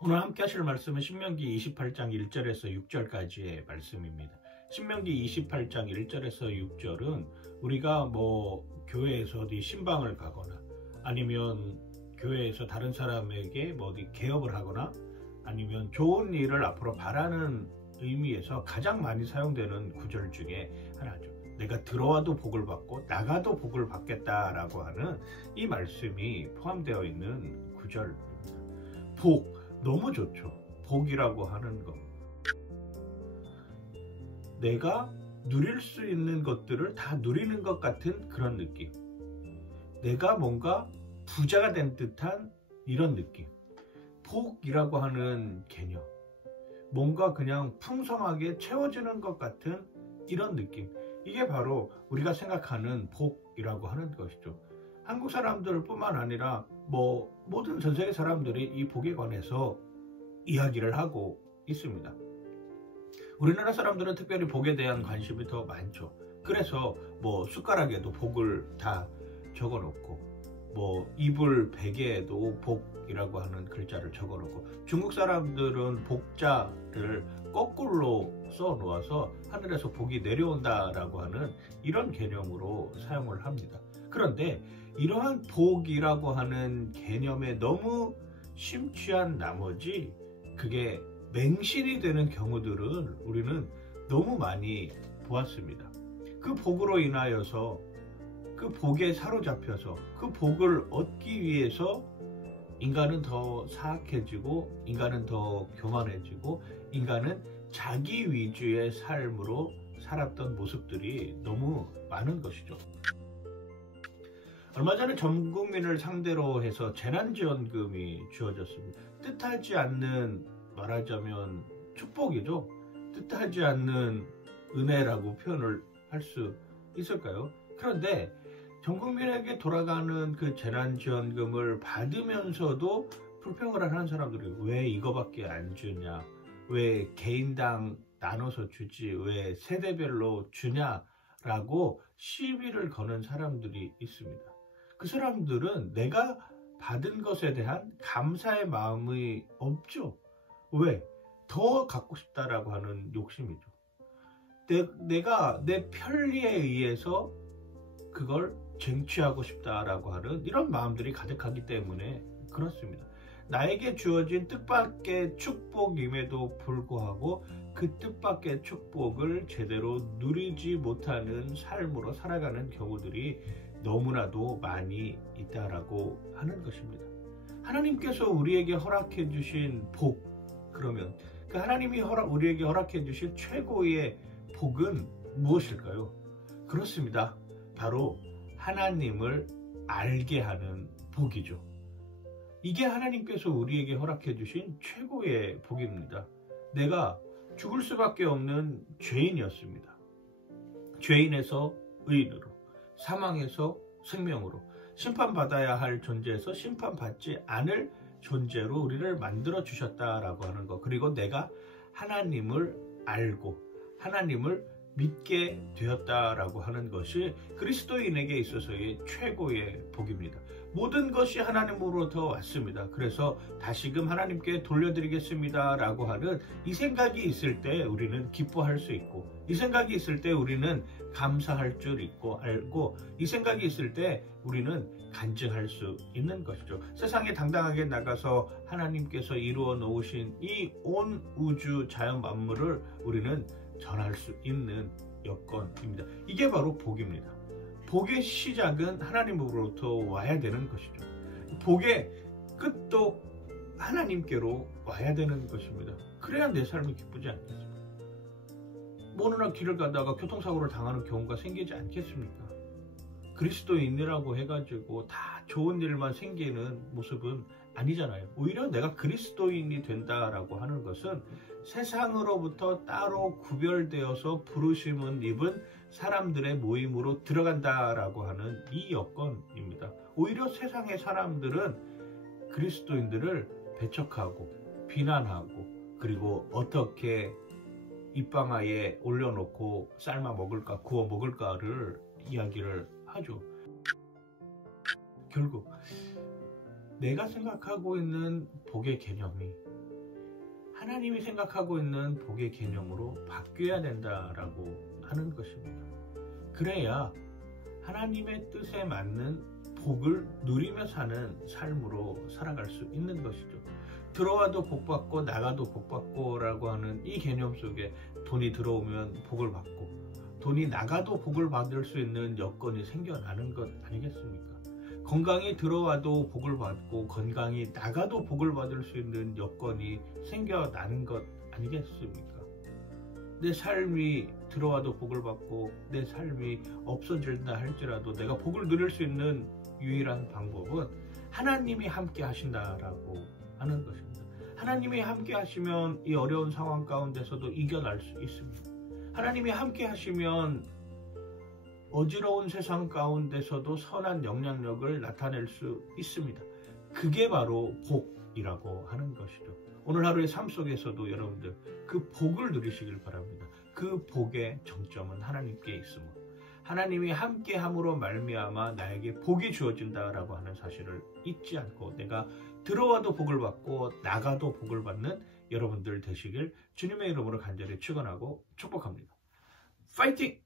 오늘 함께 하실 말씀은 신명기 28장 1절에서 6절까지의 말씀입니다. 신명기 28장 1절에서 6절은 우리가 교회에서 어디 신방을 가거나 아니면 교회에서 다른 사람에게 어디 개업을 하거나 아니면 좋은 일을 앞으로 바라는 의미에서 가장 많이 사용되는 구절 중에 하나죠. 내가 들어와도 복을 받고 나가도 복을 받겠다라고 하는 이 말씀이 포함되어 있는 구절입니다. 복, 너무 좋죠. 복이라고 하는 것. 내가 누릴 수 있는 것들을 다 누리는 것 같은 그런 느낌. 내가 뭔가 부자가 된 듯한 이런 느낌. 복이라고 하는 개념. 뭔가 그냥 풍성하게 채워지는 것 같은 이런 느낌. 이게 바로 우리가 생각하는 복이라고 하는 것이죠. 한국 사람들 뿐만 아니라 모든 전 세계 사람들이 이 복에 관해서 이야기를 하고 있습니다. 우리나라 사람들은 특별히 복에 대한 관심이 더 많죠. 그래서 숟가락에도 복을 다 적어 놓고 이불 베개에도 복이라고 하는 글자를 적어 놓고, 중국 사람들은 복자를 거꾸로 써 놓아서 하늘에서 복이 내려온다라고 하는 이런 개념으로 사용을 합니다. 그런데 이러한 복이라고 하는 개념에 너무 심취한 나머지 그게 맹신이 되는 경우들은 우리는 너무 많이 보았습니다. 그 복으로 인하여서 그 복에 사로잡혀서 그 복을 얻기 위해서 인간은 더 사악해지고 인간은 더 교만해지고 인간은 자기 위주의 삶으로 살았던 모습들이 너무 많은 것이죠. 얼마 전에 전 국민을 상대로 해서 재난지원금이 주어졌습니다. 뜻하지 않는, 말하자면 축복이죠. 뜻하지 않는 은혜라고 표현을 할 수 있을까요? 그런데 전 국민에게 돌아가는 그 재난지원금을 받으면서도 불평을 하는 사람들이 왜 이거밖에 안 주냐, 왜 개인당 나눠서 주지, 왜 세대별로 주냐라고 시비를 거는 사람들이 있습니다. 그 사람들은 내가 받은 것에 대한 감사의 마음이 없죠. 왜? 더 갖고 싶다라고 하는 욕심이죠. 내가 내 편리에 의해서 그걸 쟁취하고 싶다라고 하는 이런 마음들이 가득하기 때문에 그렇습니다. 나에게 주어진 뜻밖의 축복임에도 불구하고 그 뜻밖의 축복을 제대로 누리지 못하는 삶으로 살아가는 경우들이 너무나도 많이 있다라고 하는 것입니다. 하나님께서 우리에게 허락해 주신 복, 그러면 그 하나님이 우리에게 허락해 주신 최고의 복은 무엇일까요? 그렇습니다. 바로 하나님을 알게 하는 복이죠. 이게 하나님께서 우리에게 허락해 주신 최고의 복입니다. 내가 죽을 수밖에 없는 죄인이었습니다. 죄인에서 의인으로, 사망에서 생명으로, 심판받아야 할 존재에서 심판받지 않을 존재로 우리를 만들어 주셨다라고 하는 것, 그리고 내가 하나님을 알고 하나님을 믿게 되었다라고 하는 것이 그리스도인에게 있어서의 최고의 복입니다. 모든 것이 하나님으로부터 왔습니다. 그래서 다시금 하나님께 돌려드리겠습니다 라고 하는 이 생각이 있을 때 우리는 기뻐할 수 있고, 이 생각이 있을 때 우리는 감사할 줄 알고, 이 생각이 있을 때 우리는 간증할 수 있는 것이죠. 세상에 당당하게 나가서 하나님께서 이루어 놓으신 이 온 우주 자연 만물을 우리는 전할 수 있는 여건입니다. 이게 바로 복입니다. 복의 시작은 하나님으로부터 와야 되는 것이죠. 복의 끝도 하나님께로 와야 되는 것입니다. 그래야 내 삶이 기쁘지 않겠습니까? 어느 길을 가다가 교통사고를 당하는 경우가 생기지 않겠습니까? 그리스도인이라고 해가지고 다 좋은 일만 생기는 모습은 아니잖아요. 오히려 내가 그리스도인이 된다라고 하는 것은 세상으로부터 따로 구별되어서 부르심을 입은 사람들의 모임으로 들어간다라고 하는 이 여건입니다. 오히려 세상의 사람들은 그리스도인들을 배척하고 비난하고, 그리고 어떻게 입방아에 올려놓고 삶아 먹을까 구워 먹을까를 이야기를 하죠. 결국 내가 생각하고 있는 복의 개념이 하나님이 생각하고 있는 복의 개념으로 바뀌어야 된다라고 하는 것입니다. 그래야 하나님의 뜻에 맞는 복을 누리며 사는 삶으로 살아갈 수 있는 것이죠. 들어와도 복받고 나가도 복받고 라고 하는 이 개념 속에 돈이 들어오면 복을 받고 돈이 나가도 복을 받을 수 있는 여건이 생겨나는 것 아니겠습니까? 건강이 들어와도 복을 받고 건강이 나가도 복을 받을 수 있는 여건이 생겨나는 것 아니겠습니까? 내 삶이 들어와도 복을 받고 내 삶이 없어진다 할지라도 내가 복을 누릴 수 있는 유일한 방법은 하나님이 함께 하신다라고 하는 것입니다. 하나님이 함께 하시면 이 어려운 상황 가운데서도 이겨낼 수 있습니다. 하나님이 함께 하시면 어지러운 세상 가운데서도 선한 영향력을 나타낼 수 있습니다. 그게 바로 복이라고 하는 것이죠. 오늘 하루의 삶 속에서도 여러분들 그 복을 누리시길 바랍니다. 그 복의 정점은 하나님께 있습니다. 하나님이 함께함으로 말미암아 나에게 복이 주어진다라고 하는 사실을 잊지 않고 내가 들어와도 복을 받고 나가도 복을 받는 여러분들 되시길 주님의 이름으로 간절히 축원하고 축복합니다. 파이팅!